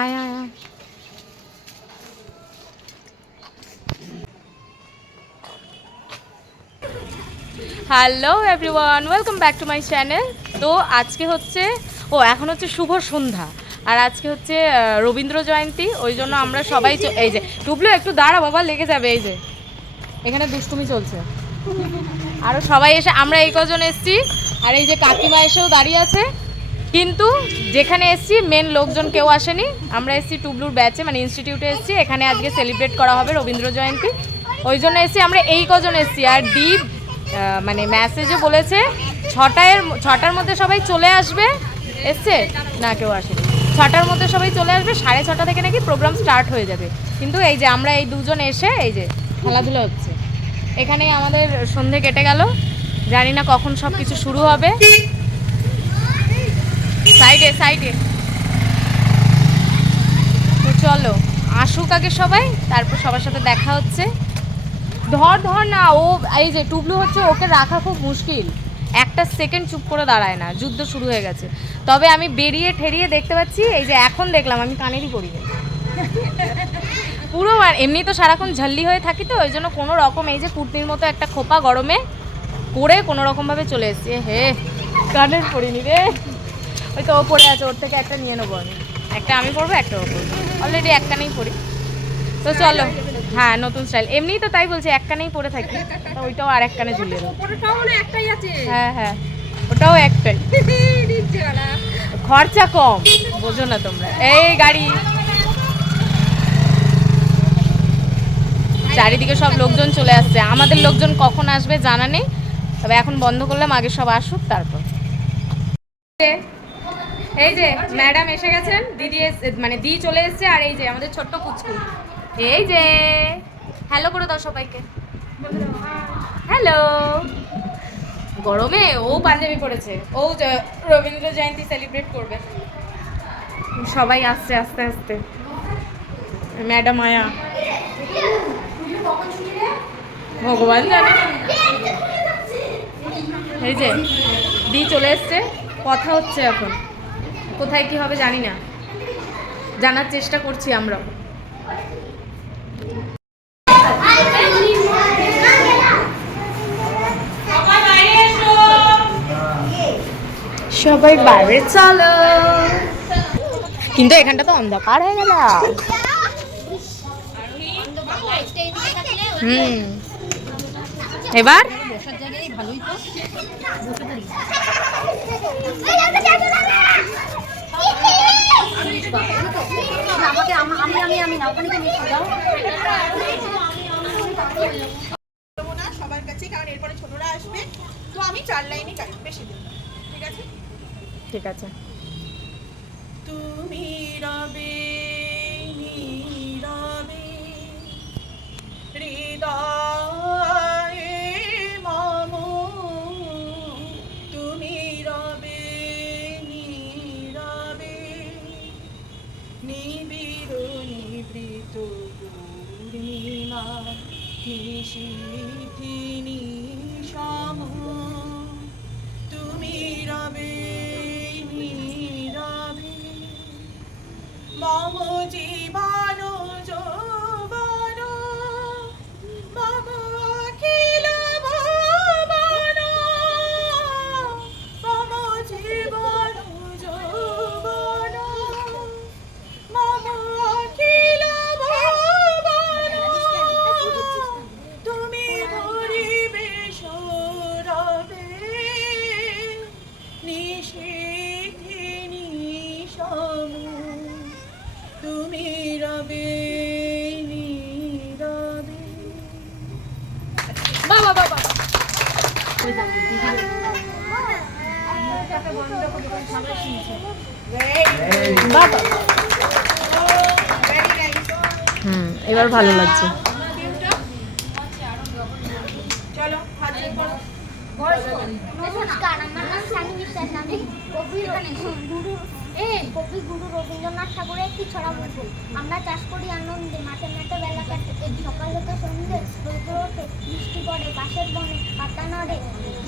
আয় আয় আয়। Hello everyone, welcome back to my channel. তো আজকে হচ্ছে এখন হচ্ছে শুভ সন্ধ্যা, আর আজকে হচ্ছে রবীন্দ্র জয়ন্তী। ওই জন্য আমরা সবাই এই যে টুবলু একটু দাঁড়া বাবা, লেগে যাবে। এই যে এখানে দুষ্টুমি চলছে, আরও সবাই এসে আমরা এই কজন এসছি, আর এই যে কাকিমা এসেও দাঁড়িয়ে আছে। কিন্তু যেখানে এসছি মেন লোকজন কেউ আসেনি। আমরা এসছি টুবলুর ব্যাচে, মানে ইনস্টিটিউটে এসছি। এখানে আজকে সেলিব্রেট করা হবে রবীন্দ্র জয়ন্তী, ওই জন্য এসছি আমরা এই কজন এসছি। আর দীপ মানে মেসেজে বলেছে 6টার মধ্যে সবাই চলে আসবে। এসছে না, কেউ আসেনি। 6টার মধ্যে সবাই চলে আসবে, 6:30 থেকে নাকি প্রোগ্রাম স্টার্ট হয়ে যাবে। কিন্তু এই যে আমরা এই দুজন এসে এই যে খেলাধুলো হচ্ছে, এখানেই আমাদের সন্ধে কেটে গেল। জানি না কখন সব কিছু শুরু হবে। সাইডে সাইডে তো চলো আসুক আগে সবাই, তারপর সবার সাথে দেখা হচ্ছে। ধর ধর না, ও এই যে টুবলু হচ্ছে, ওকে রাখা খুব মুশকিল। একটা সেকেন্ড চুপ করে দাঁড়ায় না, যুদ্ধ শুরু হয়ে গেছে। তবে আমি বেরিয়ে ঠেরিয়ে দেখতে পাচ্ছি, এই যে এখন দেখলাম, আমি কানেরই পড়ি পুরো। এমনি তো সারাক্ষণ ঝল্লি হয়ে থাকি, তো ওই জন্য কোনো রকম এই যে কুর্তির মতো একটা খোপা গরমে পরে কোনো রকমভাবে চলে এসেছি। হে কানের পড়িনি রে, ওই তো ও পড়ে আছে, ওর থেকে একটা নিয়ে নেবো আমি। একটা আমি পরবো, একটা ও পরবো। অলরেডি এক কানেই পরি। তো চলো, হ্যাঁ নতুন স্টাইল। এমনিই তো তাই বলছি, এক কানেই পরে থাকি, তো ওইটাও আর এক কানে ঝুলিয়ে দেবো। হ্যাঁ হ্যাঁ, ওটাও একটাই, খরচা কম, বোঝো না তোমরা। এই গাড়ি, চারিদিকে সব লোকজন চলে আসছে। আমাদের লোকজন কখন আসবে জানা নেই, তবে এখন বন্ধ করলাম, আগে সব আসুক তারপর। এই যে ম্যাডাম এসে গেছেন, দিদি মানে দি চলে এসছে, আর এই যে আমাদের ছোট্ট পুচকু। এই যে হ্যালো করে দাও সবাইকে। হ্যালো। গরমে ও পাঞ্জাবি পরেছে, ও রবীন্দ্র জয়ন্তী সেলিব্রেট করবে। সবাই আসছে আস্তে আস্তে। ম্যাডাম আয়া, ভগবান জানে। এই যে দি চলে এসছে, কথা হচ্ছে এখন। কোথায় কি হবে জানি না, জানার চেষ্টা করছি আমরা। সবাই বাইরে চলো, কিন্তু এখানটা তো অন্ধকার হয়ে গেল। এবার সবার কাছে, কারণ এরপরে ছোটরা আসবে। তো আমি 4 লাইনই গাই, বেশি দিন। ঠিক আছে? ঠিক আছে। তুমি রবে নীরবে হৃদয়ে মম, তুমি রবে নীরবে নিবিড় নিবৃত পূর্ণিমা নিশীথি নিশম, তুমি রবে নীরবে মম জীবন যৌবন, মম অখিল ভুবন, মম জীবন যৌবন, মম অখিল ভুবন, তুমি পরিবেশ রবে নিশীথি নিশম, তুমি রবে নীরবে। বাবা বাবা বাবা, এবার ভালো লাগছে। চলো নমস্কার, আমার নাম সানি বিশ্বাস। আমি কবি গুরু রবীন্দ্রনাথ ঠাকুরের একটি ছড়া বলবো। আমরা চাষ করি আনন্দে, মাঠে মাঠে বেলা কাটে, সকাল হতে সন্ধ্যে রৌদ্র ওঠে, বৃষ্টি পড়ে, বাঁশের বনে পাতা নড়ে,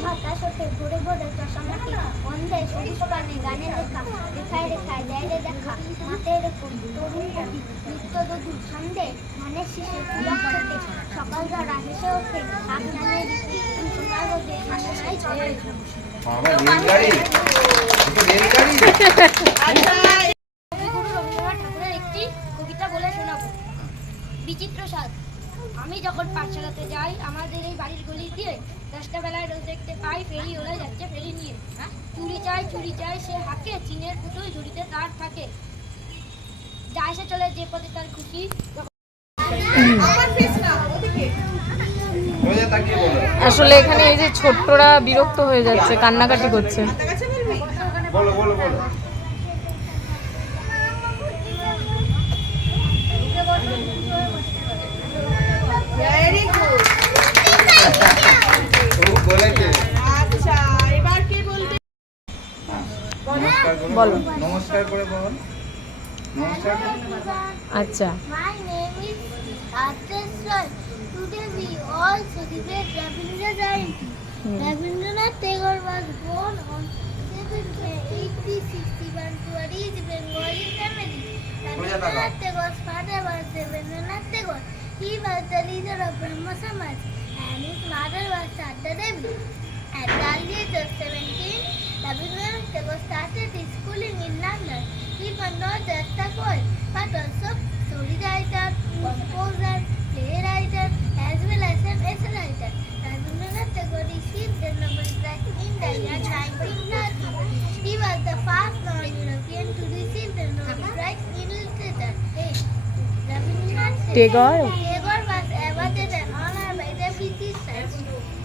বাতাস ওঠে ভোরে ভোরে চশমাটি অন্ধে সবুজ পানে গানে লেখা রেখায় রেখায় দেয় রে দেখা মাতে এরকম তরুণ কবি নিত্য দধু ছন্দে ধানের শীষে পুলক খেতে সকাল ধরা হেসে ওঠে আপনাদের সোনার রোদে আশায় চলে কবিগুরু রবীন্দ্রনাথ ঠাকুরের একটি কবিতা বলে শোনাবো। বিচিত্র স্বাদ। আমি যখন পাঠশালাতে যাই আমাদের এই বাড়ির গলি দিয়ে 10টা বেলায় রোজ দেখতে পাই ফেরি ওরা যাচ্ছে ফেরি নিয়ে। চুরি চাই সে হাঁকে চিনের পুতুল ঝুড়িতে তার থাকে যায় সে চলে যে পথে তার খুশি। আসলে এখানে এই যে ছোট্টরা বিরক্ত হয়ে যাচ্ছে, কান্নাকাটি করছে। বলো বলো বলো। Very good. ও বলেছে। আচ্ছা এবার কে বলবে? নমস্কার করে বলো। নমস্কার করে বল। নমস্কার। আচ্ছা, My name is Arthas Roy. Today we all celebrate Rabindra Jayanti. Rabindranath Tagore was born on 7th May 1861 to a rich Bengali family. Rabindranath Tagore's father was Rabindranath Tagore. He was the leader of Brahmo Samaj and his mother was Shraddha Devi. At the early age of 17, Rabindranath Tagore started his schooling in London. He was not just a poet, but also story writer, composer, playwriter, as well as an essay writer. Rabindranath Tagore received the Nobel Prize in the year 1930. He was the first non-European to receive the Nobel Prize in literature. Rabindranath Tagore was awarded an honor by the British Church.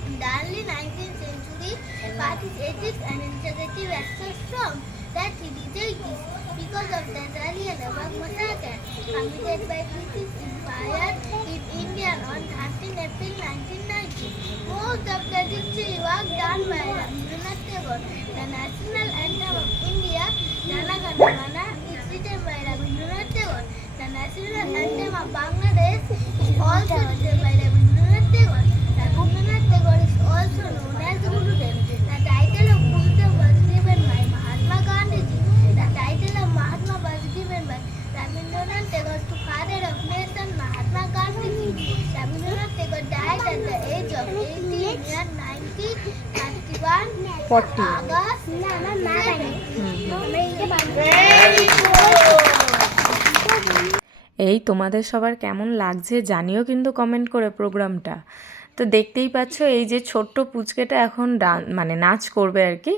In the early 19th century, but his ethics and integrity were so strong that he rejected this because of the Jallianwala massacre committed by British Empire in India on 13 April 1990. Most of the victory was done by Rabindranath Tagore. The national anthem of India, Jana Gana Mana, is written by Rabindranath Tagore. The national anthem of Bangladesh is also written by Rabindranath Tagore. Rabindranath Tagore is also known as Gurudev. The title of Gurudev was given by Mahatma Gandhi. The title of Mahatma was given by Rabindranath Tagore to father of nation Mahatma Gandhi. Rabindranath Tagore died at the age of 80 in 1931 40 August. Very good. এই তোমাদের সবার কেমন লাগছে জানিও কিন্তু comment করে প্রোগ্রামটা। তো দেখতেই পাচ্ছ এই যে ছোট্ট পুচকেটা এখন মানে নাচ করবে আর কি।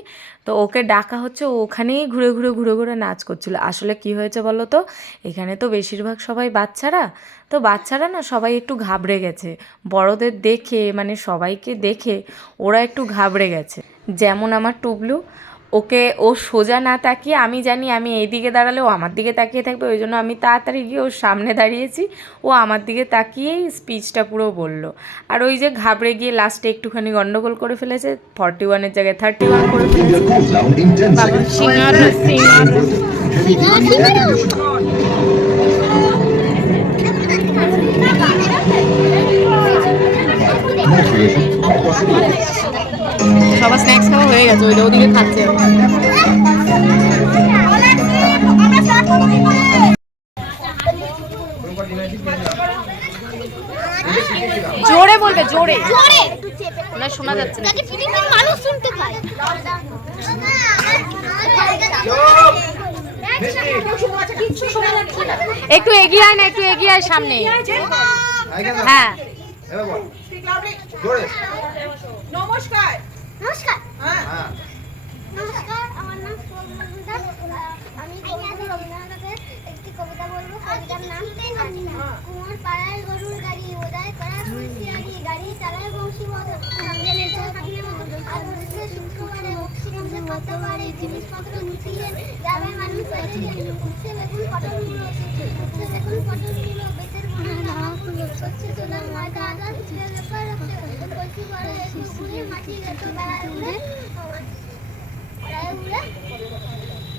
তো ওকে ডাকা হচ্ছে, ও ওখানেই ঘুরে ঘুরে নাচ করছিল। আসলে কি হয়েছে বলো তো, এখানে তো বেশিরভাগ সবাই বাচ্চারা, তো বাচ্চারা না সবাই একটু ঘাবড়ে গেছে বড়দের দেখে, মানে সবাইকে দেখে ওরা একটু ঘাবড়ে গেছে। যেমন আমার টুবলু, ওকে ও সোজা না তাকিয়ে, আমি জানি আমি এই দিকে দাঁড়ালে ও আমার দিকে তাকিয়ে থাকবে, ওই জন্য আমি তাড়াতাড়ি গিয়ে ওর সামনে দাঁড়িয়েছি। ও আমার দিকে তাকিয়েই স্পিচটা পুরো বললো। আর ওই যে ঘাবড়ে গিয়ে লাস্টে একটুখানি গন্ডগোল করে ফেলেছে, 41-এর জায়গায় 31 করে ফেলেছে। বাবা সিঙ্গার সবার স্ন্যাক্স খাওয়া হয়ে গেছে, ওইটা ওদিকে খাচ্ছে। জোরে বলবে, জোরে না শোনা যাচ্ছে না। মানুষ শুনতে পায়। একটু এগিয়ে আয় না, একটু এগিয়ে আয় সামনে। হ্যাঁ নমস্কার। নমস্কার। হ্যাঁ নমস্কার, আমার নাম সুমন মজুমদার। আমি কবিগুরু রবীন্দ্রনাথের একটি কবিতা বলবো। কবিতার নাম কুমার পাড়ায় গরুর গাড়ি, ওদায় করা হুঁশিয়ারি, গাড়ি চালায় বংশী মদন, সঙ্গে নেচে থাকে মদন, আর বসে শুক্রবারে বক্সি কত বাড়ি, জিনিসপত্র গুছিয়ে গ্রামের মানুষ বেরিয়ে উঠছে বেগুন পটলগুলো, উঠছে বেগুন পটলগুলো, বেতের বোনা নামাগুলো, সচ্ছে তোলা ময়দা আদা, ছেলে ব্যাপার কলসি করে পুকুরে মাটি গেত বেড়ায় উড়ে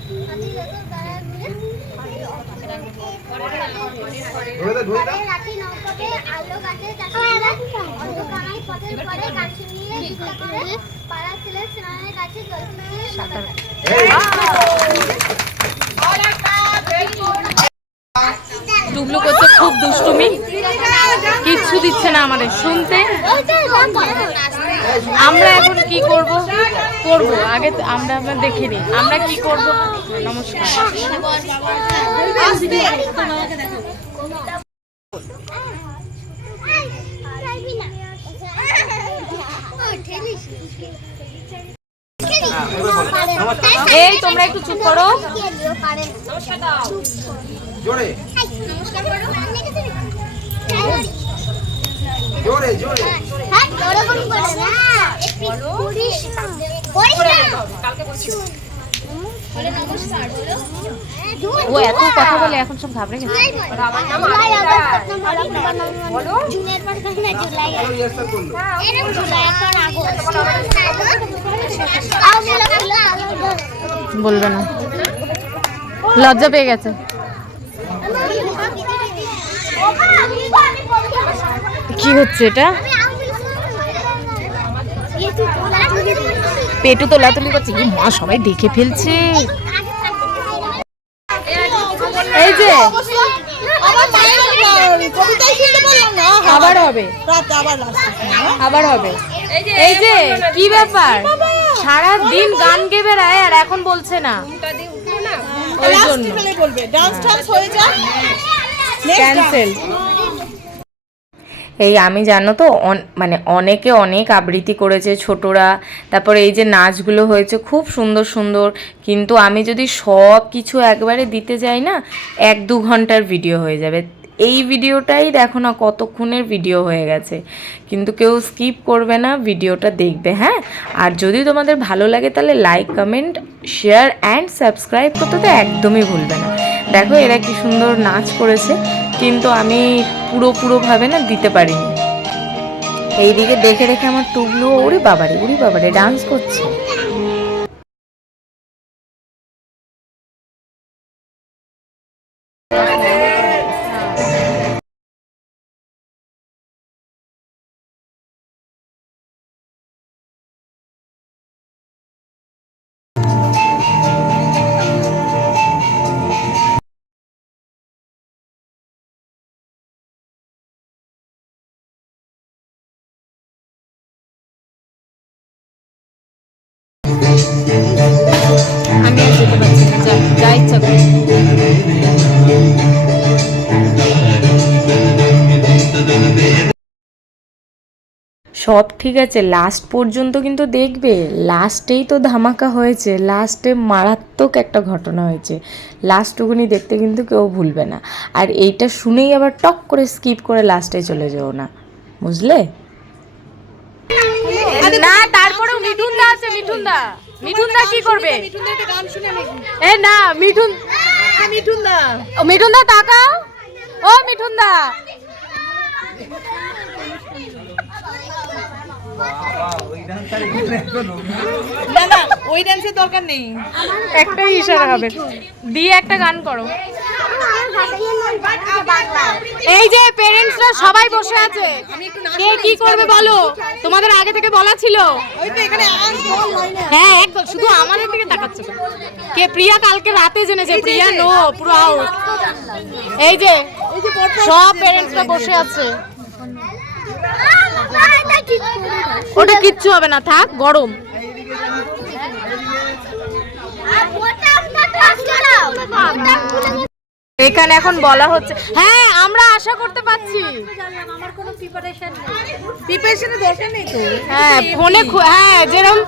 হাতি যত তারা ঘুরে ধরে দে, ধরে দে। রাতে নৌকাতে আলো কাটে তাকে অন্ধকারায় পথের পরে কাছে নিয়ে ভিক্ষা করে পাড়া ছেলে স্নানের কাছে জলদি সাঁতার টুবলু করছে খুব দুষ্টুমি, কিচ্ছু দিচ্ছে না আমাদের শুনতে। আমরা এখন কি করব আগে আমরা দেখে নিই আমরা কি করব। নমস্কার। এই তোমরা একটু চুপ করো। জোরে জোরে জোরে ও এত কথা বলে এখন সব ঘাবড়ে গেছে। বলবে না, লজ্জা পেয়ে গেছে। কি হচ্ছে এটা? পেটু তোলাতুলি করছে। কি মা, সবাই দেখে ফেলছে। এই যে আবার হবে, আবার হবে। এই যে কি ব্যাপার, সারা দিন গান গে বেড়ায় আর এখন বলছে না। ওই জন্য ক্যান্সেল। এই আমি জানো তো মানে অনেকে অনেক আবৃত্তি করেছে ছোটরা, তারপরে এই যে নাচগুলো হয়েছে খুব সুন্দর সুন্দর, কিন্তু আমি যদি সব কিছু একবারে দিতে যাই না 1-2 ঘন্টার ভিডিও হয়ে যাবে। এই ভিডিওটাই দেখো না কতক্ষণের ভিডিও হয়ে গেছে, কিন্তু কেউ স্কিপ করবে না, ভিডিওটা দেখবে। হ্যাঁ, আর যদি তোমাদের ভালো লাগে তাহলে like, comment, share and subscribe করতে তো একদমই ভুলবে না। দেখো এরা কি সুন্দর নাচ করেছে, কিন্তু আমি পুরোভাবে না দিতে পারিনি। এইদিকে দেখে দেখে আমার টুবলু ওরে বাবারে ডান্স করছে। আমি আর যেতে পারছি না, যা ইচ্ছা করি। সব ঠিক আছে, লাস্ট পর্যন্ত কিন্তু দেখবে, লাস্টেই তো ধামাকা হয়েছে, লাস্টে মারাত্মক একটা ঘটনা হয়েছে, লাস্টটুকুনি দেখতে কিন্তু কেউ ভুলবে না। আর এইটা শুনেই আবার টক করে স্কিপ করে লাস্টে চলে যাও না, বুঝলে? না, তারপরেও মিঠুনদা আছে। মিঠুনদা কি করবে? এ না, মিঠুনদা তাকাও। ও মিঠুনদা, ওই ডান্সের দরকার নেই, একটা ইশারা হবে দিয়ে একটা গান করো। এই যে পেরেন্টসরা সবাই বসে আছে, কে কি করবে বলো? তোমাদের আগে থেকে বলা ছিল? হ্যাঁ, একদম। শুধু আমাদের দিকে তাকাচ্ছ কে? প্রিয়া কালকে রাতে জেনেছে, প্রিয়া নো, পুরো আউট। এই যে সব পেরেন্টসরা বসে আছে। ওটা কিচ্ছু হবে না, থাক, গরম। এখানে এখন বলা হচ্ছে, হ্যাঁ আমরা আশা করতে পারছি। আমার কোনো প্রিপারেশনের দরকার নেই তো। হ্যাঁ ফোনে, হ্যাঁ যেরকম,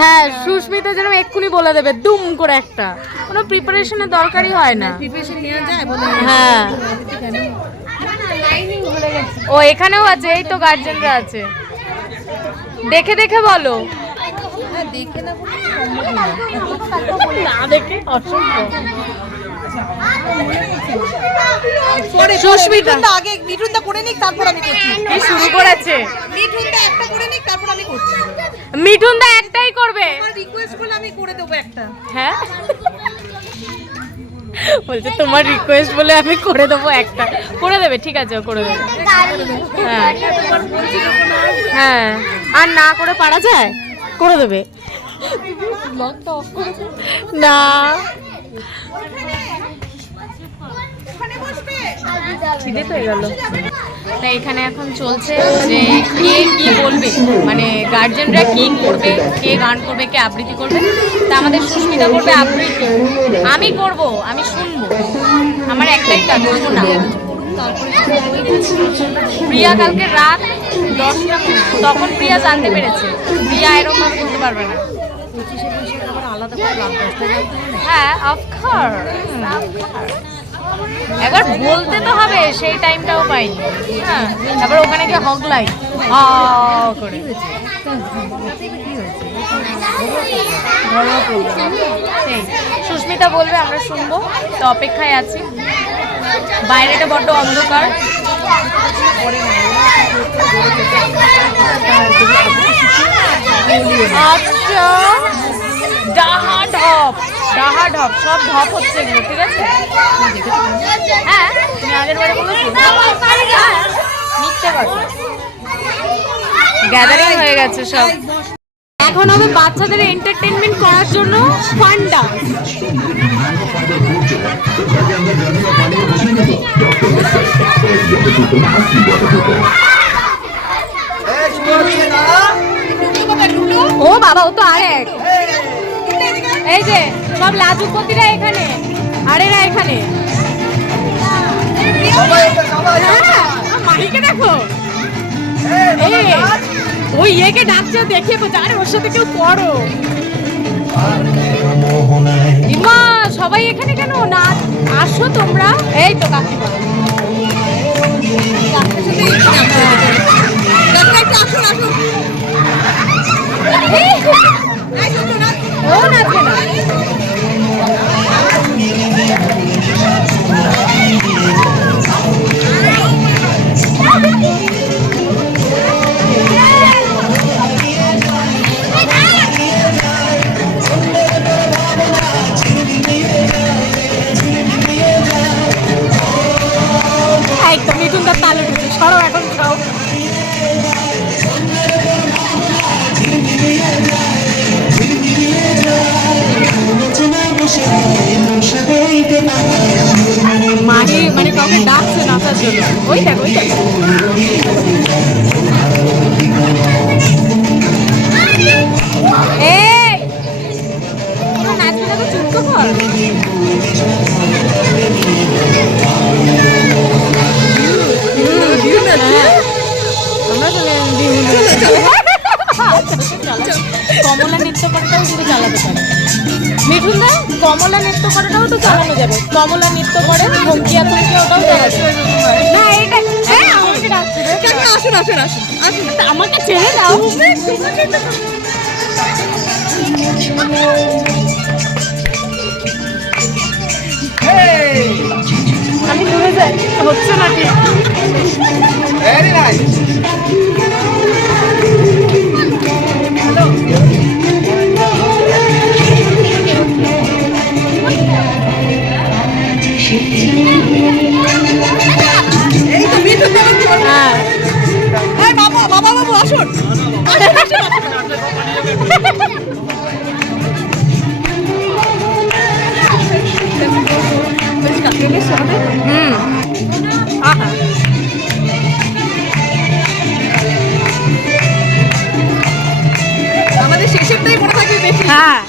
হ্যাঁ সুস্মিতা যেরকম এক্ষুনি বলে দেবে দুম করে একটা, কোনো প্রিপারেশনের দরকারই হয় না। প্রিপারেশন নেওয়া যায় বলে। হ্যাঁ, ও এখানেও আছে, এই তো গার্জেনরা আছে, দেখে দেখে বলো। দেখে না না দেখে অসম্ভব। সুস্মিতা আগে মিঠুনদা করে নিক, তারপর আমি করছি। কি শুরু করেছে? মিঠুনদা একটা করে নিক, তারপর আমি করছি। মিঠুনদা একটাই করবে। আমার রিকোয়েস্ট করলে আমি করে দেবো একটা। হ্যাঁ বলছে তোমার রিকোয়েস্ট বলে আমি করে দেবো একটা। করে দেবে, ঠিক আছে, ও করে দেবে। হ্যাঁ হ্যাঁ, আর না করে পারা যায়, করে দেবে। না খিদে তো গেল। তাই এখানে এখন চলছে যে কে কি বলবে, মানে গার্জেনরা কি করবে, কে গান করবে, কে আবৃত্তি করবে। তা আমাদের সুস্মিতা করবে আবৃত্তি, আমি করব, আমি শুনবো, আমার একটাই কাজ, করবো না। প্রিয়া কালকে রাত 10টা তখন প্রিয়া জানতে পেরেছে, প্রিয়া এরকম ভাবে করতে পারবে না। হ্যাঁ অফকোর্স, একবার বলতে তো হবে, সেই টাইমটাও পাইনি। হ্যাঁ, তারপর ওখানে গিয়ে হগলাই করে সুস্মিতা বলবে, আমরা শুনবো, তো অপেক্ষায় আছি। বাইরেটা বড্ড অন্ধকার। আচ্ছা, ডাহা ঢপ, ডাহা ঢপ, সব ঢপ হচ্ছে এগুলো, ঠিক আছে? হ্যাঁ, তুমি আগের বারে বলেছো মিথ্যে কথা। গ্যাদারিং হয়ে গেছে সব। এখন হবে বাচ্চাদের এন্টারটেনমেন্ট করার জন্য ফান ডান্স। ও বাবা, ও তো আরেক। এই যে সব লাজুকতিরা এখানে, আর এরা এখানে। মাহিকে দেখো, ওই ইয়েকে ডাকছে, দেখে আরে ওর সাথে কেউ পড়ো। ইমা সবাই এখানে কেন না, আসো তোমরা। এই তো কাকিমা, ও নাচবে না। একদম মিঠুনদার তাল উঠেছে, সরো এখন সব। মাহি মানে কাউকে ডাকছে নাচার জন্য, ওই দেখো ওই দেখো। এই নাচবে না তো চুপ তো কর। কমলা নৃত্য করাটাও কিন্তু চালাতে পারে মিঠুন দা, কমলা নৃত্য করাটাও তো চালানো যাবে। কমলা নৃত্য করে ধমকিয়া থমকিয়া, ওটাও চালানো যাবে। না এটা আমাকে ডাকছে, আসুন আসুন আসুন আসুন, আমাকে ছেড়ে দাও। আমি দূরে যাই, হচ্ছে না ঠিক। Very nice. হ্যাঁ, বাবা বাবা বাবু আসুন। আমাদের শেষেরটাই মনে থাকে বেশি। হ্যাঁ,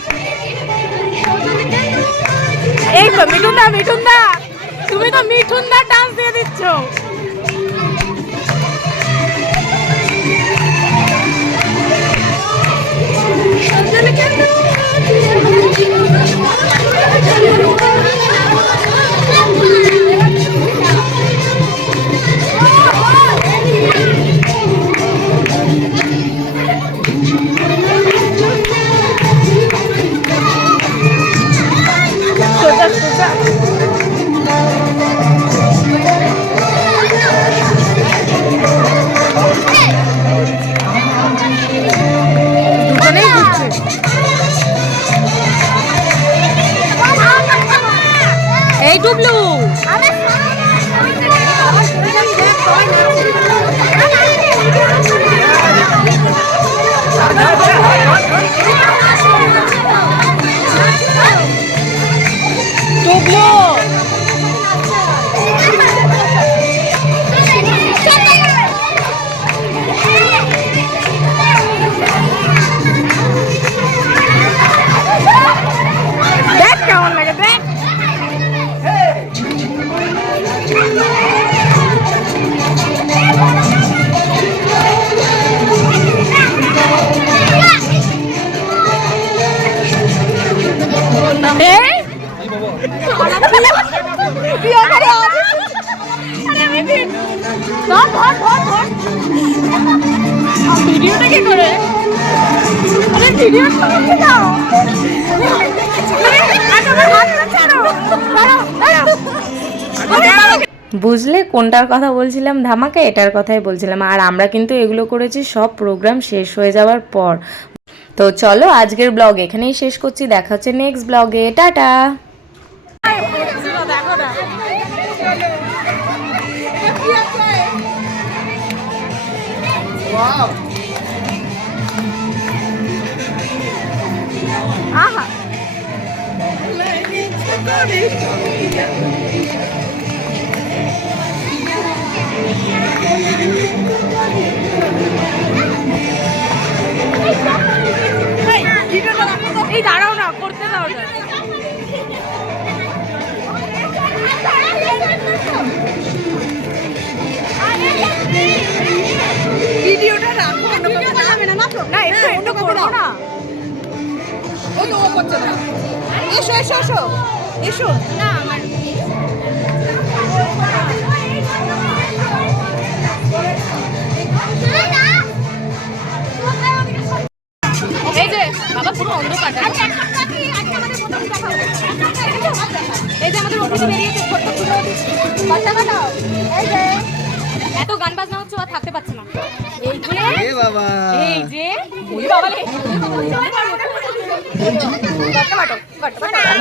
এই তো মিঠুন দা, মিঠুন দা তুমি তো মিঠুন দা ডান্স দিয়ে দিচ্ছ। ভিডিওটা কি করে? আরে ভিডিও করতে দাও। বুঝলে কোনটার কথা বলছিলাম? ধামাকা এটার কথাই বলছিলাম। আর আমরা কিন্তু এগুলো করেছি সব প্রোগ্রাম শেষ হয়ে যাওয়ার পর। তো চলো আজকের ব্লগ এখানেই শেষ করছি, দেখা হচ্ছে নেক্সট ব্লগে, টাটা। Wow. এই দাঁড়াও না, করতে দাও না। ভিডিওটা রাখো, অন্য কাউকে দেখাবে না, মাত্র না একটু অন্য একটু কাউকে করবো দাও। না। ওই তো ও করছে না। এসো এসো এসো এসো। না আমার এই যে বাবা পুরো অন্ধকার। এই যে আমাদের অফিসে বেরিয়েছে ছোট্ট ছোট বাচ্চা কাটাও। এই যে এত গান বাজনা হচ্ছে আর থাকতে পারছে না। এই যে Hey, Baba. এই যে ওই বাবা রে। গট্টা বাটো, গট্টা বাটো।